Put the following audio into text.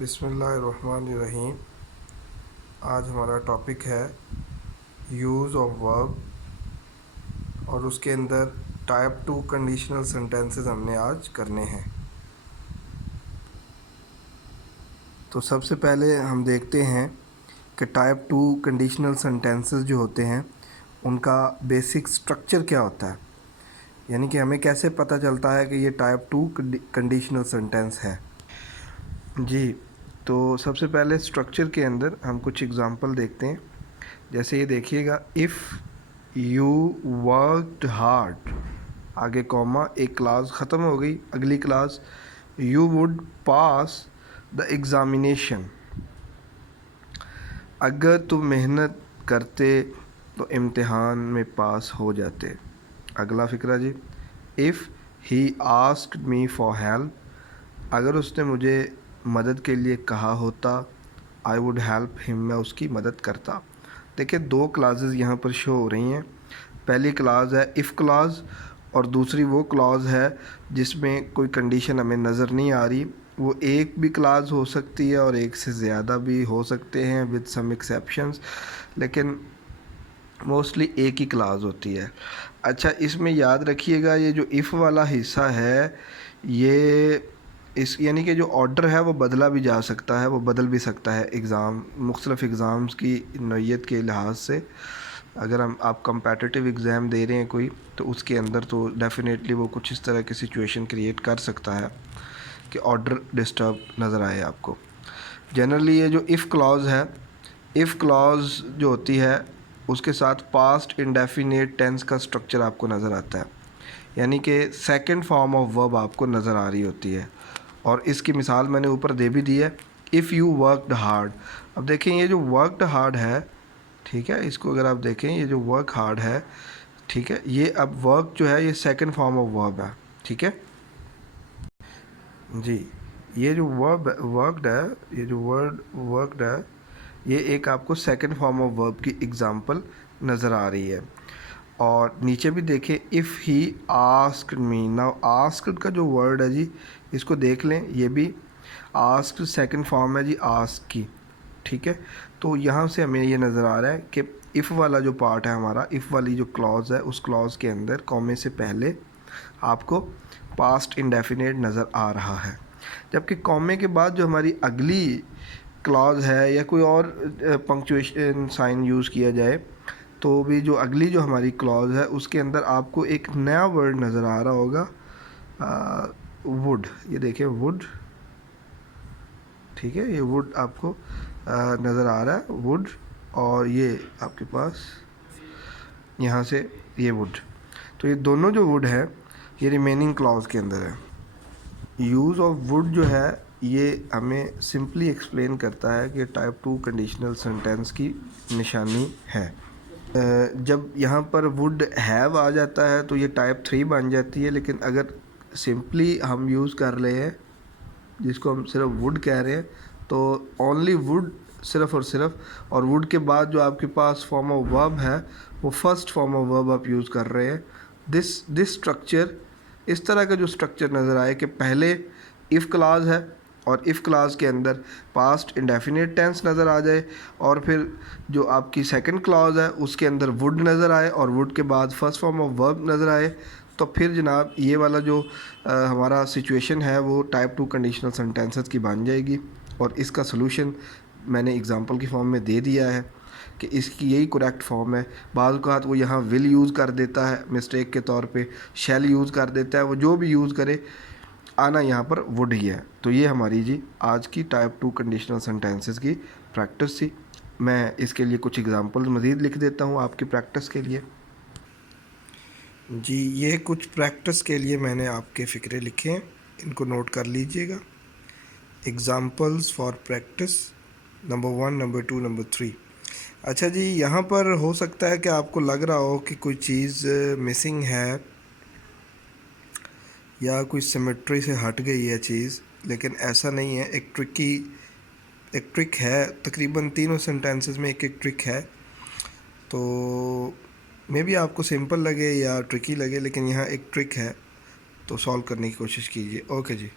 बिस्मिल्लाहिर्रहमानिर्रहीम। आज हमारा टॉपिक है यूज़ ऑफ वर्ब और उसके अंदर टाइप 2 कंडीशनल सेंटेंसेस हमने आज करने हैं। तो सबसे पहले हम देखते हैं कि टाइप 2 कंडीशनल सेंटेंसेस जो होते हैं उनका बेसिक स्ट्रक्चर क्या होता है, यानी कि हमें कैसे पता चलता है कि ये टाइप 2 कंडीशनल सेंटेंस है। जी, तो सबसे पहले स्ट्रक्चर के अंदर हम कुछ एग्जांपल देखते हैं। जैसे ये देखिएगा, इफ़ यू वर्कड हार्ड, आगे कॉमा, एक क्लास ख़त्म हो गई, अगली class, you would pass the examination, अगर तुम मेहनत करते तो इम्तिहान में पास हो जाते। अगला फ़िक्रा जी, if he asked me for help, अगर उसने मुझे मदद के लिए कहा होता, आई वुड हेल्प हिम, मैं उसकी मदद करता। देखिए, दो क्लासेस यहाँ पर शो हो रही हैं। पहली क्लास है इफ़ क्लास और दूसरी वो क्लास है जिसमें कोई कंडीशन हमें नज़र नहीं आ रही। वो एक भी क्लास हो सकती है और एक से ज़्यादा भी हो सकते हैं विद सम एक्सेप्शंस, लेकिन मोस्टली एक ही क्लास होती है। अच्छा, इसमें याद रखिएगा, ये जो इफ़ वाला हिस्सा है, ये इस यानी कि जो ऑर्डर है वो बदला भी जा सकता है, वो बदल भी सकता है मुख्तलिफ़ एग्ज़ाम्स की नौइयत के लिहाज से। अगर आप कम्पेटिटिव एग्ज़ाम दे रहे हैं कोई, तो उसके अंदर तो डेफ़िनेटली वो कुछ इस तरह की सिचुएशन क्रिएट कर सकता है कि ऑर्डर डिस्टर्ब नज़र आए आपको। जनरली ये जो इफ़ क्लॉज़ है, इफ़ क्लॉज़ जो होती है उसके साथ पास्ट इंडेफिनिट टेंस का स्ट्रक्चर आपको नज़र आता है, यानी कि सेकंड फॉर्म ऑफ वर्ब आपको नज़र आ रही होती है। और इसकी मिसाल मैंने ऊपर दे भी दी है, इफ़ यू वर्कड हार्ड। अब देखें, ये जो वर्कड हार्ड है, ठीक है, इसको अगर आप देखें, ये जो वर्क हार्ड है, ठीक है, ये अब वर्क जो है ये सेकंड फॉर्म ऑफ वर्ब है, ठीक है जी। ये जो वर्ब वर्कड है, ये जो वर्ड वर्कड है, ये एक आपको सेकंड फॉर्म ऑफ वर्ब की एग्जांपल नज़र आ रही है। और नीचे भी देखें, if he asked me, now asked का जो वर्ड है जी, इसको देख लें, ये भी आस्क्ड सेकंड फॉर्म है जी आस्क की, ठीक है। तो यहाँ से हमें ये नज़र आ रहा है कि इफ़ वाला जो पार्ट है हमारा, इफ़ वाली जो क्लॉज़ है, उस क्लॉज़ के अंदर कॉमे से पहले आपको पास्ट इंडेफिनिट नज़र आ रहा है, जबकि कॉमे के बाद जो हमारी अगली क्लॉज़ है या कोई और पंक्चुएशन साइन यूज़ किया जाए, तो भी जो अगली जो हमारी क्लॉज़ है उसके अंदर आपको एक नया वर्ड नज़र आ रहा होगा, वुड। ये देखिए, वुड, ठीक है, ये वुड आपको नज़र आ रहा है, वुड, और ये आपके पास यहाँ से ये वुड। तो ये दोनों जो वुड है ये रिमेनिंग क्लॉज के अंदर है। यूज़ ऑफ वुड जो है ये हमें सिंपली एक्सप्लेन करता है कि टाइप 2 कंडीशनल सेंटेंस की निशानी है। जब यहाँ पर वुड हैव आ जाता है तो ये टाइप 3 बन जाती है, लेकिन अगर सिंपली हम यूज़ कर रहे हैं, जिसको हम सिर्फ वुड कह रहे हैं, तो ओनली वुड, सिर्फ और सिर्फ, और वुड के बाद जो आपके पास फॉर्म ऑफ वर्ब है वो फर्स्ट फॉर्म ऑफ वर्ब आप यूज़ कर रहे हैं। दिस स्ट्रक्चर, इस तरह का जो स्ट्रक्चर नज़र आए कि पहले इफ़ क्लास है और इफ़ क्लास के अंदर पास्ट इंडेफिनिट टेंस नज़र आ जाए, और फिर जो आपकी सेकंड क्लास है उसके अंदर वुड नज़र आए और वुड के बाद फर्स्ट फॉर्म ऑफ वर्ब नज़र आए, तो फिर जनाब ये वाला जो हमारा सिचुएशन है वो टाइप 2 कंडीशनल सेंटेंसेस की बन जाएगी। और इसका सलूशन मैंने एग्जांपल की फॉर्म में दे दिया है कि इसकी यही करेक्ट फॉर्म है। बाज़ औक़ात वो यहाँ विल यूज़ कर देता है मिस्टेक के तौर पे, शैल यूज़ कर देता है, वो जो भी यूज़ करे, आना यहाँ पर वुड ही है। तो ये हमारी जी आज की टाइप 2 कंडीशनल सेंटेंसेस की प्रैक्टिस थी। मैं इसके लिए कुछ एग्जांपल्स मज़ीद लिख देता हूँ आपकी प्रैक्टिस के लिए। जी, ये कुछ प्रैक्टिस के लिए मैंने आपके फ़िक्रे लिखे हैं, इनको नोट कर लीजिएगा। Examples for practice number 1, number 2, number 3। अच्छा जी, यहाँ पर हो सकता है कि आपको लग रहा हो कि कोई चीज़ मिसिंग है या कोई सिमेट्री से हट गई है चीज़, लेकिन ऐसा नहीं है। एक ट्रिक है, तकरीबन तीनों सेंटेंसेस में एक एक ट्रिक है। तो मे बी आपको सिंपल लगे या ट्रिकी लगे, लेकिन यहाँ एक ट्रिक है, तो सॉल्व करने की कोशिश कीजिए। ओके जी।